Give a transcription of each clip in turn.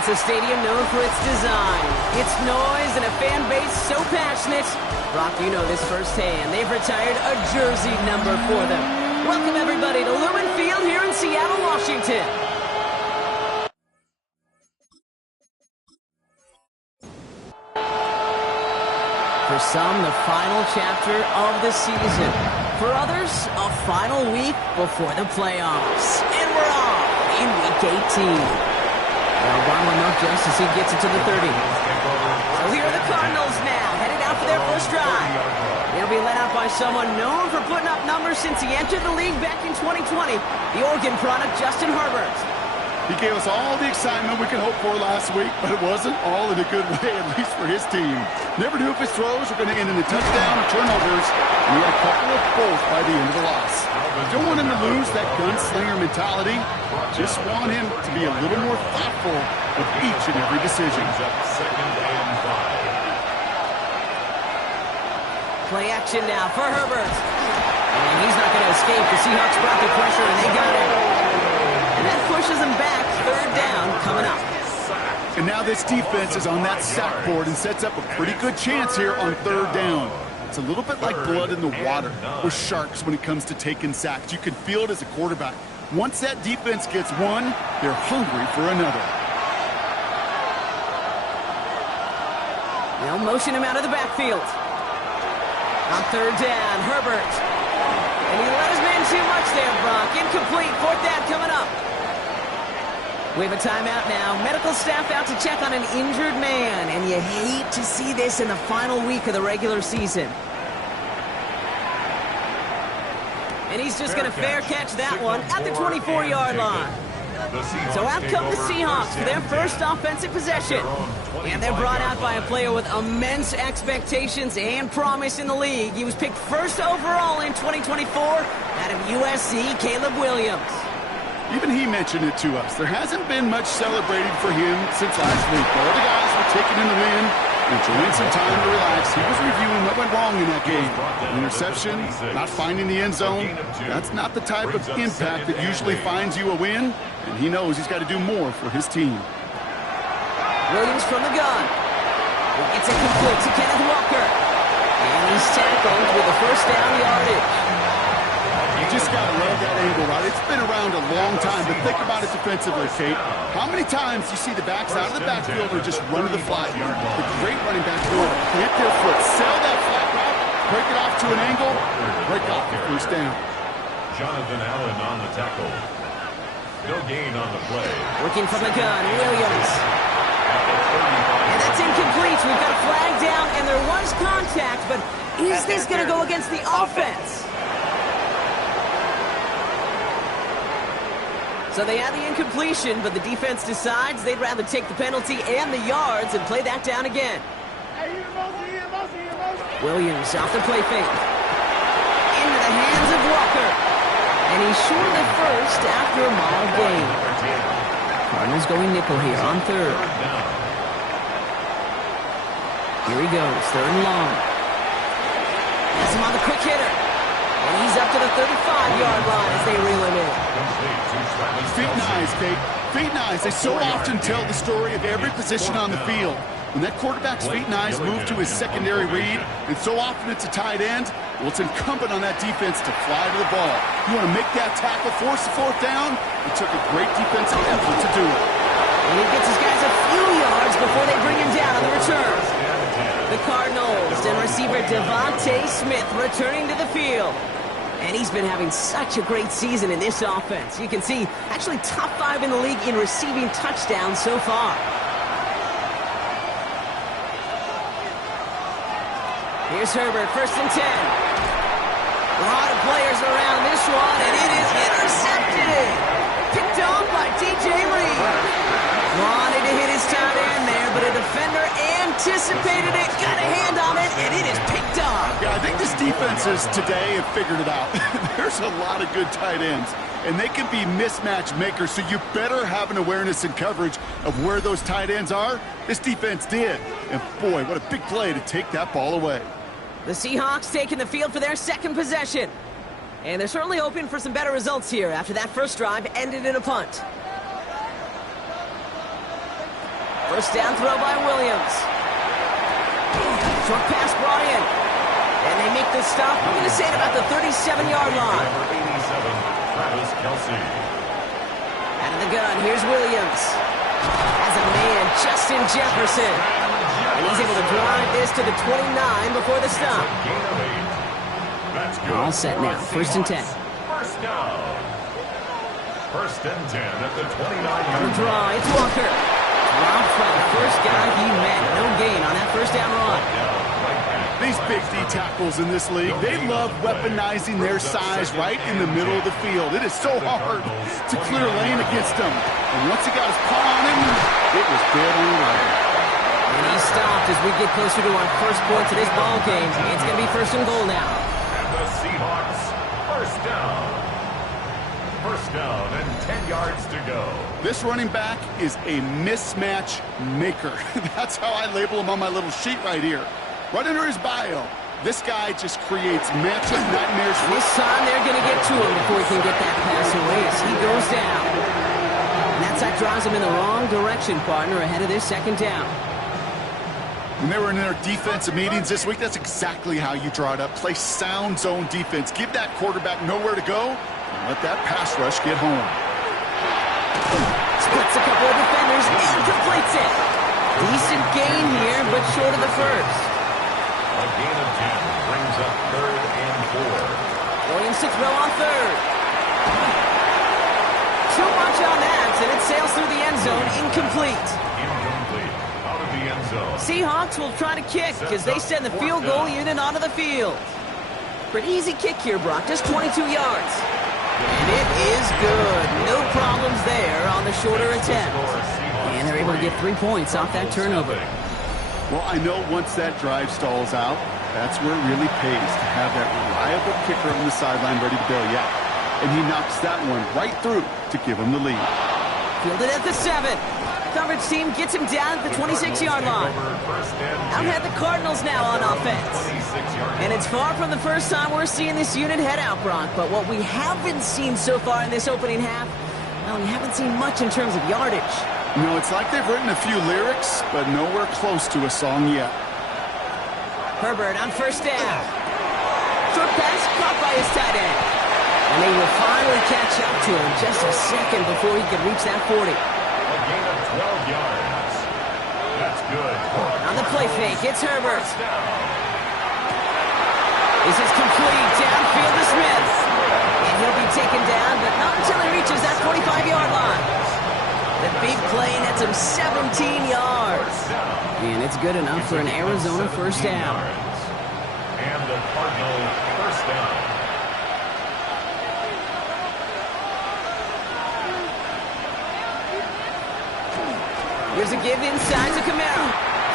It's a stadium known for its design, its noise, and a fan base so passionate. Brock, you know this firsthand. They've retired a jersey number for them. Welcome, everybody, to Lumen Field here in Seattle, Washington. For some, the final chapter of the season. For others, a final week before the playoffs. And we're off in Week 18. Now, bottom him up just as he gets it to the 30. So here are the Cardinals now, headed out for their first drive. They'll be led out by someone known for putting up numbers since he entered the league back in 2020, the Oregon product, Justin Herbert. He gave us all the excitement we could hope for last week, but it wasn't all in a good way, at least for his team. Never knew if his throws were going to end in a touchdown or turnovers, and he had a couple of both by the end of the loss. Don't want him to lose that gunslinger mentality. Just want him to be a little more thoughtful with each and every decision. Play action now for Herbert. And he's not going to escape. The Seahawks brought the pressure, and they got him. And that pushes him back. Third down coming up. And now this defense is on that sack board and sets up a pretty good chance here on third down. It's a little bit like blood in the water with sharks when it comes to taking sacks. You can feel it as a quarterback. Once that defense gets one, they're hungry for another. They'll motion him out of the backfield. On third down, Herbert. And he let his man too much there, Brock. Incomplete. Fourth down coming up. We have a timeout now. Medical staff out to check on an injured man. And you hate to see this in the final week of the regular season. And he's just going to fair catch that one at the 24-yard line. So out come the Seahawks for their first offensive possession. And they're brought out by a player with immense expectations and promise in the league. He was picked first overall in 2024 out of USC, Caleb Williams. Even he mentioned it to us. There hasn't been much celebrating for him since last week. All the guys were taking in the win, enjoying some time to relax. He was reviewing what went wrong in that game. Interception, not finding the end zone. That's not the type of impact that usually finds you a win, and he knows he's got to do more for his team. Williams from the gun. It's a complete to Kenneth Walker. And he's tackled with a first down yardage. You just got to love that angle, right? It's been around a long time, but think about it defensively, Kate. How many times do you see the backs out of the backfield or just run to the flat? The great running back will hit their foot, sell that flat route, break it off to an angle, break off the first down. Jonathan Allen on the tackle. No gain on the play. Working from the gun, Williams. And that's incomplete. We've got a flag down, and there was contact, but is this going to go against the offense? So they have the incompletion, but the defense decides they'd rather take the penalty and the yards and play that down again. Williams off the play fake. Into the hands of Walker. And he's short of the first after a mild gain. Cardinals going nickel here on third. Here he goes, third and long. Has him on the quick hitter. And he's up to the 35-yard line as they reel him in. Feet and eyes, Kate. Feet and eyes. They so often tell the story of every position on the field. When that quarterback's feet and eyes move to his secondary read, and so often it's a tight end, well, it's incumbent on that defense to fly to the ball. You want to make that tackle, force the fourth down. It took a great defensive effort to do it. And he gets his guys a few yards before they bring him down on the return. The Cardinals and receiver Devontae Smith returning to the field. And he's been having such a great season in this offense. You can see, actually top 5 in the league in receiving touchdowns so far. Here's Herbert, first and 10. A lot of players around this one, and it is intercepted. Picked off by DJ Reed. Wanted to hit his tight end there, but a defender anticipated it, got a hand on it, and it is picked off. Yeah, I think this defenses today have figured it out. There's a lot of good tight ends, and they can be mismatch makers, so you better have an awareness and coverage of where those tight ends are. This defense did, and boy, what a big play to take that ball away. The Seahawks taking the field for their second possession. And they're certainly hoping for some better results here after that first drive ended in a punt. First down throw by Williams. Short pass brought in. And they make the stop. I'm going to say it about the 37-yard line. Number 87, Travis Kelce. Out of the gun, here's Williams. Has a man, Justin Jefferson. And he's able to drive this to the 29 before the stop. Gain of 8. That's good. All set now. First and 10. First down. First and 10 at the 29-yard On the draw, it's Walker. Dropped by the first guy he met. No gain on that first down run. These big D tackles in this league, they love weaponizing their size right in the middle of the field. It is so hard to clear lane against them. And once he got his paw on him, it was dead on arrival. And he stopped as we get closer to our first points of this ball game. It's going to be first and goal now. And the Seahawks, first down. First down and 10 yards to go. This running back is a mismatch maker. That's how I label him on my little sheet right here. Right under his bio, this guy just creates matchup nightmares. This time they're going to get to him before he can get that pass away as he goes down. And that sack drives him in the wrong direction, partner, ahead of this second down. When they were in their defensive meetings this week, that's exactly how you draw it up. Play sound zone defense. Give that quarterback nowhere to go and let that pass rush get home. Splits a couple of defenders and completes it. Decent gain here, but short of the first. A gain of 10 brings up third and 4. Williams to throw on third. Too much on that, and it sails through the end zone, incomplete. Incomplete. Out of the end zone. Seahawks will try to kick as they send the field goal unit onto the field. Pretty easy kick here, Brock, just 22 yards. And it is good. No problems there on the shorter attempt. And they're able to get 3 points off that turnover. Well, I know once that drive stalls out, that's where it really pays to have that reliable kicker on the sideline ready to bail you out. And he knocks that one right through to give him the lead. Fielded at the 7. Coverage team gets him down at the 26-yard line. Out had the Cardinals now on offense. And it's far from the first time we're seeing this unit head out, Brock. But what we haven't seen so far in this opening half, well, we haven't seen much in terms of yardage. You know, it's like they've written a few lyrics, but nowhere close to a song yet. Herbert on first down. Short pass caught by his tight end. And they will finally catch up to him just a second before he could reach that 40. A gain of 12 yards. That's good. On the play fake, it's Herbert. This is complete. Downfield to Smith. And he'll be taken down, but not until he reaches that 45-yard line. The big play nets him 17 yards. And it's good enough for an Arizona first down. And the Cardinal first down. Here's a give inside to Camaro.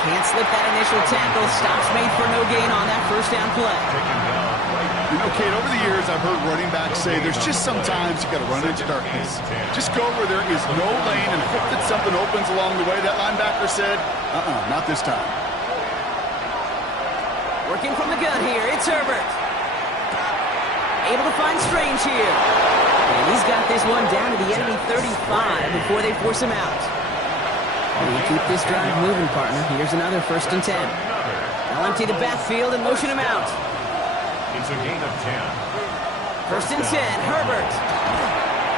Can't slip that initial tackle. Stops made for no gain on that first down play. You know, Kate, over the years, I've heard running backs say there's just sometimes you got to run into darkness. Just go where there is no lane and hope that something opens along the way. That linebacker said, not this time. Working from the gun here, it's Herbert. Able to find Strange here. And he's got this one down to the enemy 35 before they force him out. And you keep this drive moving, partner. Here's another first and 10. They'll empty the backfield and motion him out. It's a gain of 10. First and 10, Herbert.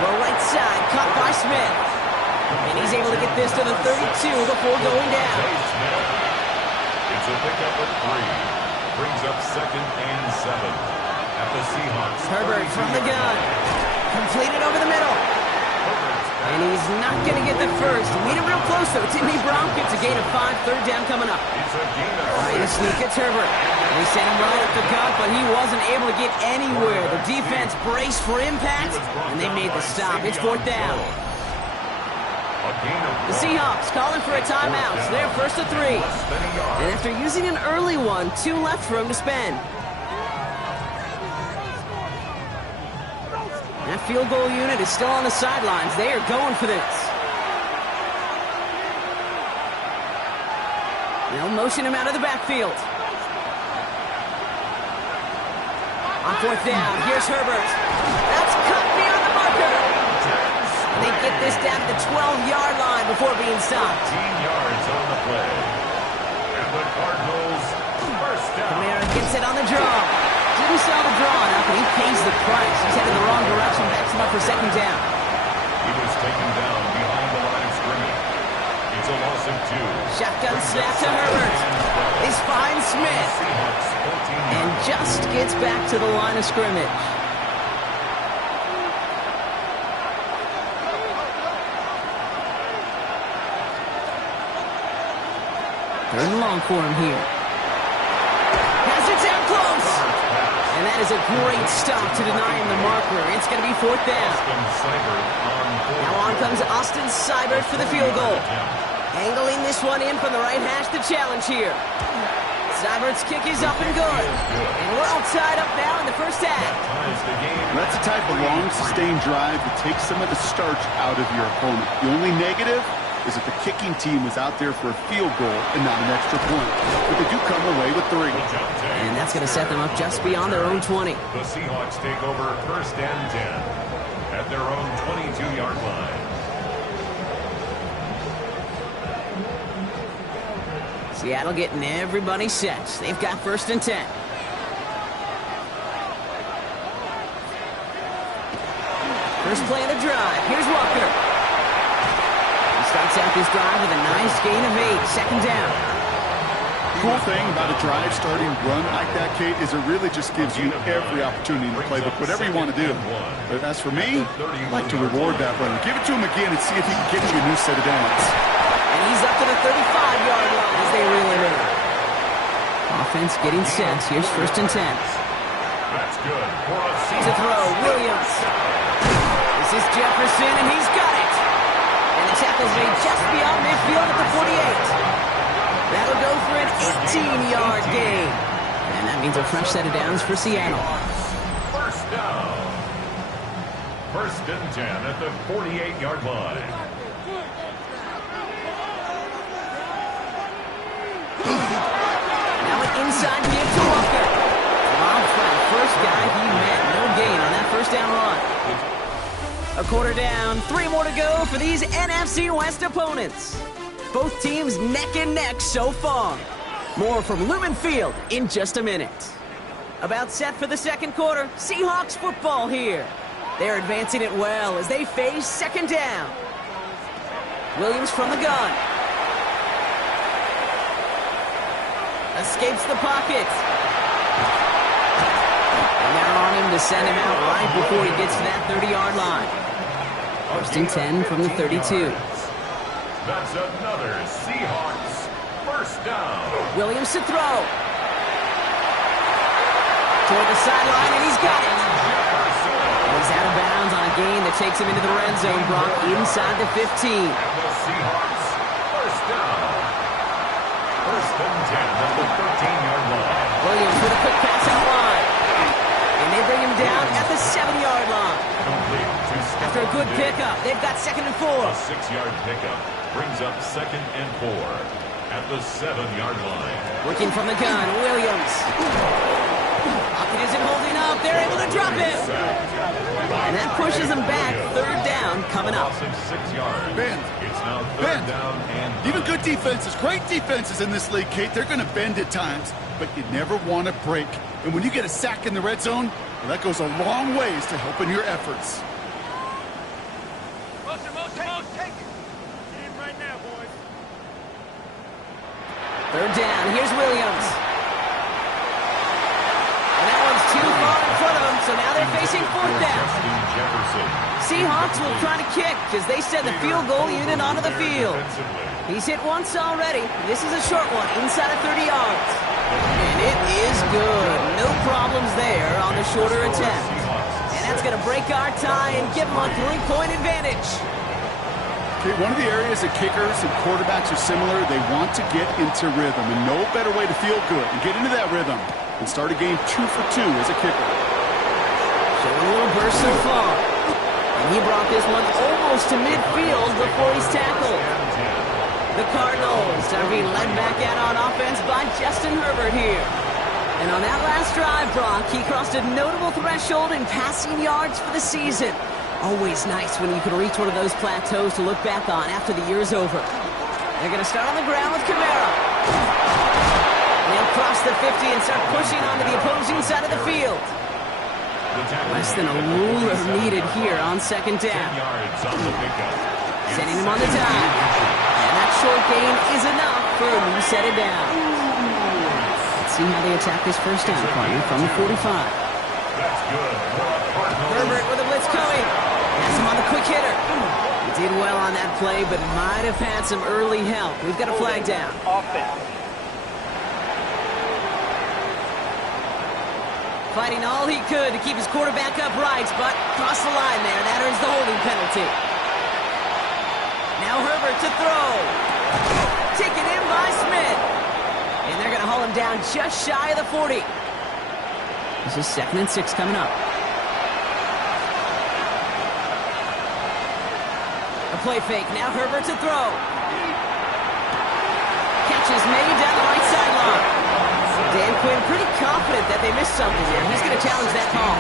The right side, caught by Smith. And he's able to get this to the 32 before going down. It's a pickup of 3. Brings up second and 7 at the Seahawks. Herbert from the gun. Completed over the middle. And he's not going to get the first. Made it real close, though. Timmy Brown gets a gain of 5. Third down coming up. It's a gain of 6. Trying to sneak, it's Herbert. They sent him right up the gut, but he wasn't able to get anywhere. The defense braced for impact, and they made the stop. It's fourth down. The Seahawks calling for a timeout. So they're first to 3. And after using an early one, 2 left for him to spend. That field goal unit is still on the sidelines. They are going for this. They'll motion him out of the backfield. On fourth down, here's Herbert. That's cut beyond the marker. And they get this down to the 12-yard line before being stopped. 15 yards on the play. And the Cardinals first down. Kamara gets it on the draw. Didn't sell the draw enough, and he pays the price. He's headed the wrong direction. Backs him up for second down. He was taken down behind the line of scrimmage. It's a loss of 2. Shotgun snap to Herbert. This finds Smith. Seahawks 14 And just gets back to the line of scrimmage. Third and long for him here. Has it down close. And that is a great stop to deny him the marker. It's going to be fourth down. Now on comes Austin Seibert for the field goal. Angling this one in from the right hash to challenge here. Seibert's kick is up and good. And we're all tied up now in the first half. That's the type of long, sustained drive that takes some of the starch out of your opponent. The only negative is that the kicking team was out there for a field goal and not an extra point. But they do come away with 3. And that's going to set them up just beyond their own 20. The Seahawks take over first and 10 at their own 22-yard line. Seattle getting everybody set. They've got first and 10. First play of the drive. Here's Walker. He starts out this drive with a nice gain of 8. Second down. Cool thing about a drive starting run like that, Kate, is it really just gives you every opportunity in the playbook, whatever you want to do. But as for me, I'd like to reward that runner. Give it to him again and see if he can get you a new set of downs. And he's up to the 35-yard line as they reel him in. Offense getting set. Here's first and 10. That's good. To throw, Williams. This is Jefferson, and he's got it. And the tackle's made just beyond midfield at the 48. That'll go for an 18-yard gain. And that means a fresh set of downs for Seattle. First down. First and 10 at the 48-yard line. Now an inside give to Walker. Robbed by the first guy he met. No gain on that first down run. A quarter down, 3 more to go for these NFC West opponents. Both teams neck and neck so far. More from Lumen Field in just a minute. About set for the second quarter, Seahawks football here. They're advancing it well as they face second down. Williams from the gun. Escapes the pocket. And they're on him to send him out right before he gets to that 30-yard line. First and 10 from the 32. That's another Seahawks first down. Williams to throw. Toward the sideline, and he's got it. He's out of bounds on a gain that takes him into the red zone, Brock, inside the 15. And the Seahawks first down. First and 10 at the 13-yard line. Williams with a quick pass out wide. And they bring him down at the 7-yard line. Complete to After a good pickup, they've got second and 4. a 6-yard pickup brings up second and 4 at the 7-yard line. Working from the gun, Williams. Pocket isn't holding up. They're able to drop him. And that pushes them back. Third down coming up. Loss of 6 yards. Ben. It's now third Ben. down and Even good defenses, great defenses in this league, Kate, they're going to bend at times, but you never want to break. And when you get a sack in the red zone, well, that goes a long ways to helping your efforts. Take it. Get him right now, boys. Third down. Here's Williams. And that one's too far in front of him, so now they're facing fourth down. Justin Jefferson. Seahawks will try to kick as they send the field goal unit onto the field. Defensively. He's hit once already. This is a short one, inside of 30 yards. And it is good. No problems there on the shorter attempt. And that's going to break our tie and give them a 3-point advantage. Okay, one of the areas that kickers and quarterbacks are similar, they want to get into rhythm, and no better way to feel good and get into that rhythm than start a game 2 for 2 as a kicker. Showing a little burst of fall. And he brought this one almost to midfield before he's tackled. The Cardinals are being led back out on offense by Justin Herbert here. And on that last drive, Brock, he crossed a notable threshold in passing yards for the season. Always nice when you can reach one of those plateaus to look back on after the year's over. They're going to start on the ground with Kamara. And they'll cross the 50 and start pushing onto the opposing side of the field. Less than a ruler needed here on second down. Sending him on the dive. And that short gain is enough for a new set of downs. Let's see how they attack this first down, partner, from the 45. Herbert with a blitz coming. Has him on the quick hitter. He did well on that play, but might have had some early help. We've got a flag down. Fighting all he could to keep his quarterback upright, but crossed the line there. That earns the holding penalty. Now Herbert to throw. Taken in by Smith. And they're going to haul him down just shy of the 40. This is 2nd and 6 coming up. A play fake. Now Herbert to throw. Catch is made down the right sideline. Dan Quinn pretty confident that they missed something here. He's going to challenge that call.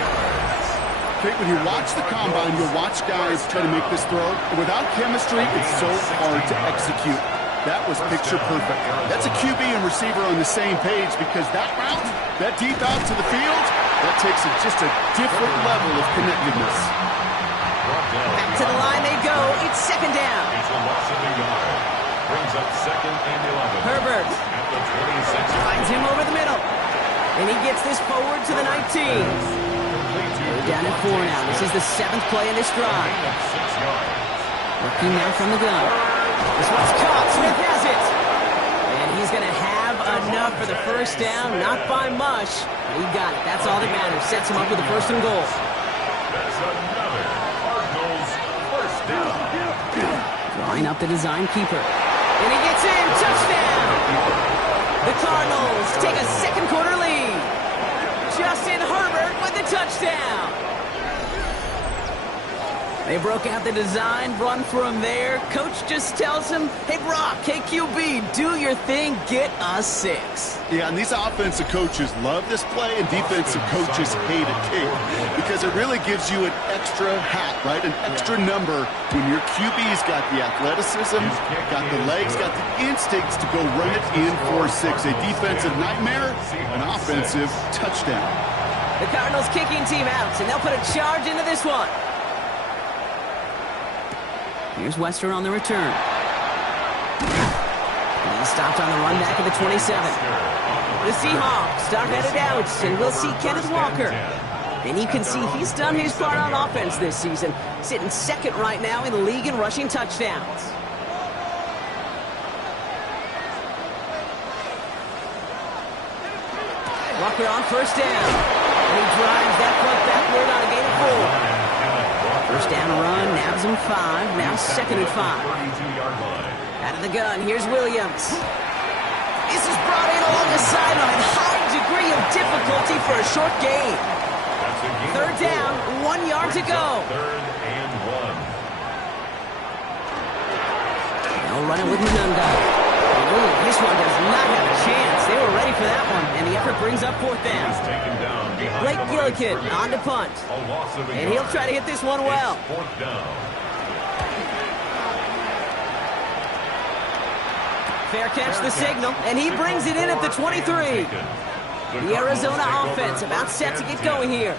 Jake, when you watch the combine, you'll watch guys try to make this throw. Without chemistry, it's so hard to execute. That was picture perfect. That's a QB and receiver on the same page because that route, that deep out to the field, that takes just a different level of connectedness. Back to the line they go. It's second down. It's a loss of a yard. Brings up 2nd and 11. Herbert At the 26. finds him over the middle. And he gets this forward to the 19. We're down at 4 now. This is the 7th play in this drive. 6 yards. Working now from the gun. This one's caught. Smith has it. And he's going to have enough for the first down. Not by much, but he got it. That's all that matters. Sets him up with the 1st and goal. That's another Cardinals first down. Drawing up the design keeper. And he gets in. Touchdown. The Cardinals take a second quarter lead. Justin Herbert with the touchdown. They broke out the design, run for him there. Coach just tells him, hey, Brock, KQB, do your thing, get us 6. Yeah, and these offensive coaches love this play, and defensive coaches hate it, Kate, because it really gives you an extra hat, right, an extra number when your QB's got the athleticism, got the legs, got the instincts to go run it in for 6. A defensive nightmare, an offensive touchdown. The Cardinals kicking team out, and they'll put a charge into this one. Here's Wester on the return. And he's stopped on the run back of the 27. The Seahawks start headed out, and we'll see Kenneth Walker. And you can see he's done his part on offense this season, sitting 2nd right now in the league in rushing touchdowns. Walker on 1st down. And he drives that front backward on a gain of 4. First down run, nabs him 5, now 2nd and 5. Out of the gun, here's Williams. This is brought in along the sideline. High degree of difficulty for a short gain. 3rd down, 1 yard to go. 3rd and 1. Now running with Mununga. Ooh, this one does not have a chance. They were ready for that one, and the effort brings up 4th down. Blake Gillikin on to punt. And he'll try to hit this one well. 4th down. Fair catch the signal, and he brings it in at the 23. The Arizona offense about set to get going here.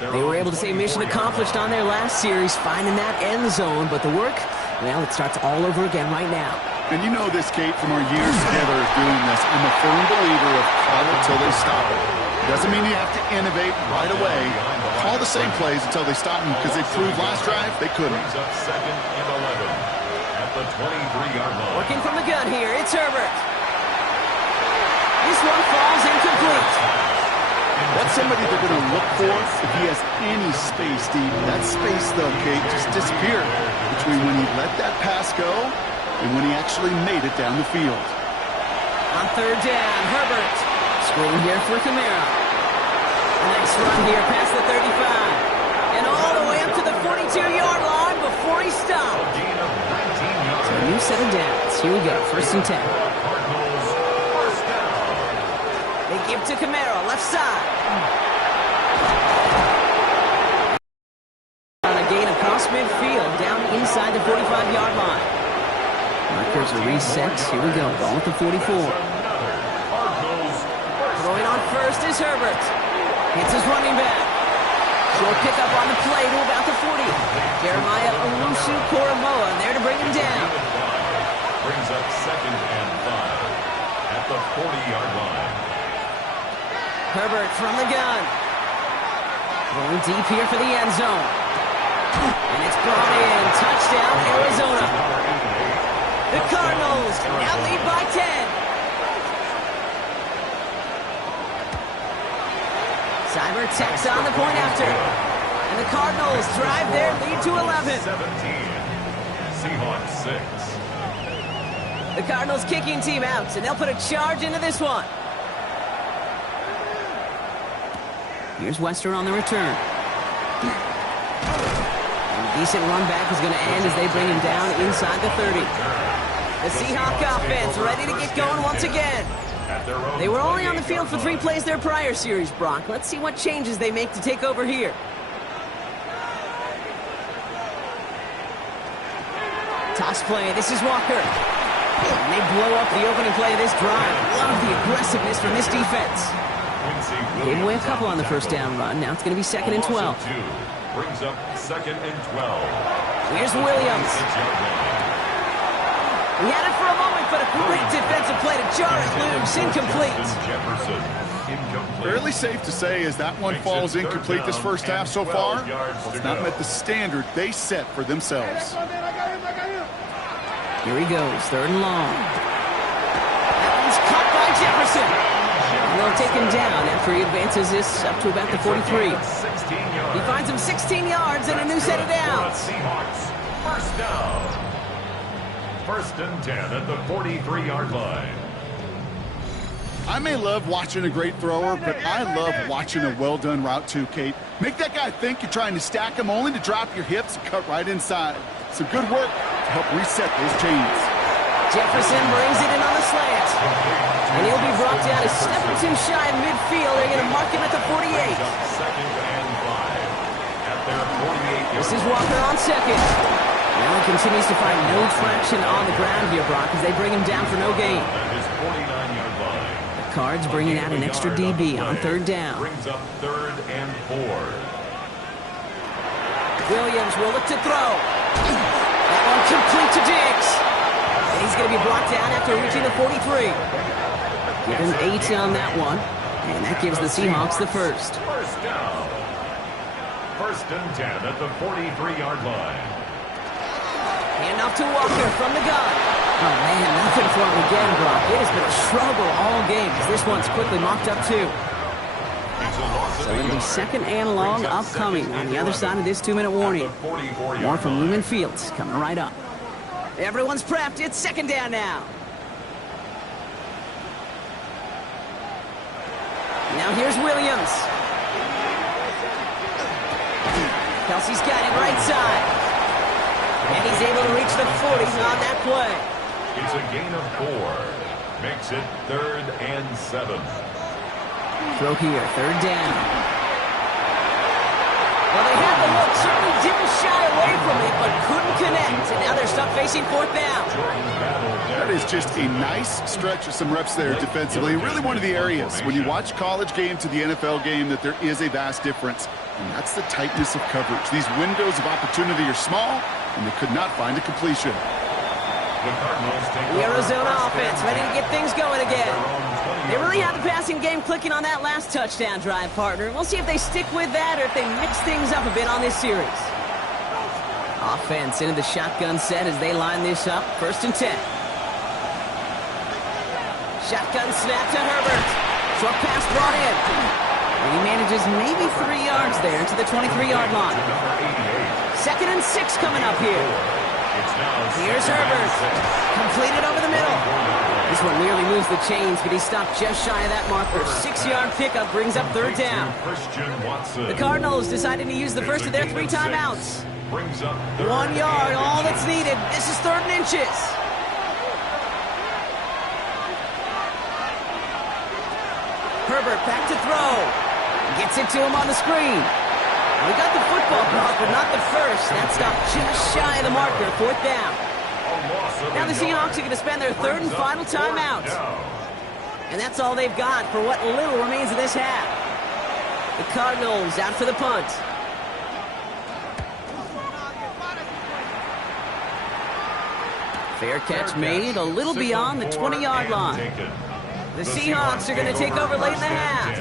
They were able to say mission accomplished on their last series, finding that end zone, but the work, well, it starts all over again right now. And you know this, Kate, from our years together of doing this. I'm a firm believer of call it till they stop it. Doesn't mean you have to innovate right away. Call the same plays until they stop them, because they proved last drive they couldn't. Brings up 2nd and 11 at the 23-yard line. Working from the gun here, it's Herbert. This one falls incomplete. That's somebody they're going to look for if he has any space, Steve. That space, though, Kate, just disappeared between when he let that pass go and when he actually made it down the field. On 3rd down, Herbert. Screen here for Kamara. A nice run here past the 35. And all the way up to the 42-yard line before he stopped. Gain of 19 yards. So a new set of downs. Here we go, 1st and 10. Cardinals first down. They give to Kamara, left side. On a gain across set. Here we go. Ball at the 44. Throwing on first is Herbert. Hits his running back. Short pickup on the play to about the 40. Jeremiah Owusu-Koramoah there to bring him down. Brings up 2nd and 5 at the 40-yard line. Herbert from the gun. Going deep here for the end zone. And it's brought in. Touchdown, Arizona. The Cardinals now lead by 10. Cyber takes on the point after. And the Cardinals drive their lead to 11. 17. Seahawks 6. The Cardinals kicking team out, and they'll put a charge into this one. Here's Wester on the return. And a decent run back is going to end as they bring him down inside the 30. The Seahawks offense ready to get going once again. They were only on the field for 3 plays their prior series, Brock. Let's see what changes they make to take over here. Toss play. This is Walker. And they blow up the opening play of this drive. Love the aggressiveness from this defense. Gave away a couple on the first down run. Now it's going to be 2nd and 12. Brings up 2nd and 12. Here's Williams. He had it for a moment, but a great defensive play to jar it loose. Incomplete. Fairly safe to say as that one falls incomplete this first half so far. It's not met the standard they set for themselves. Here he goes, 3rd and long. That one's caught by Jefferson. And they'll take him down after he advances this up to about the 43. He finds him 16 yards and a new set of downs. Seahawks, first down. 1st and 10 at the 43-yard line. I may love watching a great thrower, but I love watching a well-done route too, Kate. Make that guy think you're trying to stack him only to drop your hips and cut right inside. Some good work to help reset those chains. Jefferson brings it in on the slant. And he'll be brought down a step or two shy of midfield. They're going to mark him at the 48. 2nd and 5 at their 48. This is Walker on 2nd. Now he continues to find no traction on the ground here, Brock, as they bring him down for no gain. At his 49-yard line. The Cards bringing out an extra DB on 3rd down. Brings up 3rd and 4. Williams will look to throw. That one complete to Diggs. And he's going to be brought down after reaching the 43. Give him 8 on that one. And that gives the Seahawks the first. First down. 1st and 10 at the 43-yard line. Handoff to Walker from the gun. Oh, man, nothing for him again, Brock. It has been a struggle all game as this one's quickly mocked up, too. So it'll be 2nd and long upcoming on the other side of this 2-minute warning. More from Lumen Fields coming right up. Everyone's prepped. It's 2nd down now. Now here's Williams. Kelsey's got it right side. And he's able to reach the 40 on that play. It's a gain of 4. Makes it 3rd and 7. Throw here, 3rd down. Well, they had the look, certainly didn't shy away from it, but couldn't connect. And now they're stuck facing 4th down. That is just a nice stretch of some reps there defensively. Really one of the areas when you watch college game to the NFL game that there is a vast difference. And that's the tightness of coverage. These windows of opportunity are small, and they could not find a completion. The Arizona offense ready to get things going again. They really had the passing game clicking on that last touchdown drive, partner. We'll see if they stick with that or if they mix things up a bit on this series. Offense into the shotgun set as they line this up. 1st and 10. Shotgun snap to Herbert. Short pass brought in. And he manages maybe 3 yards there to the 23-yard line. 2nd and 6 coming up here. Here's Herbert. Completed over the middle. This one nearly moves the chains, but he stopped just shy of that marker. 6-yard pickup brings up 3rd down. The Cardinals deciding to use the first of their 3 timeouts. 1 yard, all that's needed. This is 3rd and inches. Herbert back to throw. Gets it to him on the screen. We got the football, but not the first. That stopped just shy of the marker. 4th down. Now the Seahawks are going to spend their third and final timeout. And that's all they've got for what little remains of this half. The Cardinals out for the punt. Fair catch made a little beyond the 20-yard line. The Seahawks are going to take over late in the half.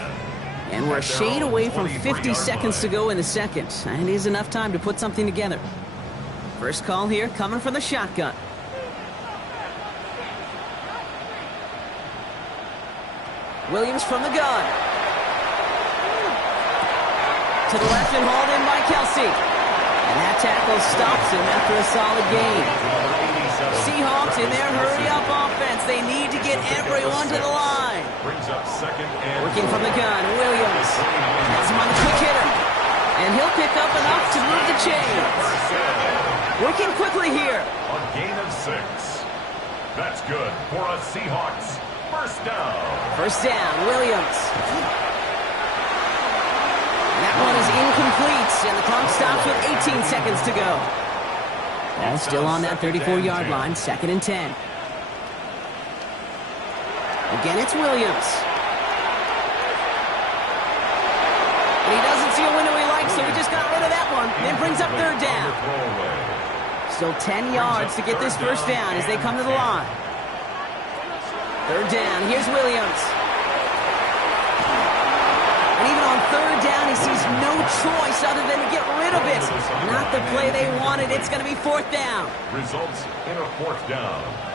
And we're a shade away from 50 seconds to go in the second. And it is enough time to put something together. First call here coming from the shotgun. Williams from the gun. To the left and hauled in by Kelsey. And that tackle stops him after a solid gain. Seahawks in their hurry-up offense. They need to get everyone to the line. Working from the gun, Williams. Has him on the quick hitter. And he'll pick up enough to move the chains. Working quickly here. A gain of 6. That's good for a Seahawks first down. First down, Williams. That one is incomplete, and the clock stops with 18 seconds to go. Ball still on that 34-yard line, 2nd and 10. Again, it's Williams. And he doesn't see a window he likes, so he just got rid of that one. Then brings up 3rd down. Still 10 yards to get this first down as they come to the line. 3rd down, here's Williams. And even on 3rd down, he sees no choice other than to get rid of it. Not the play they wanted. It's going to be 4th down. Results in a 4th down.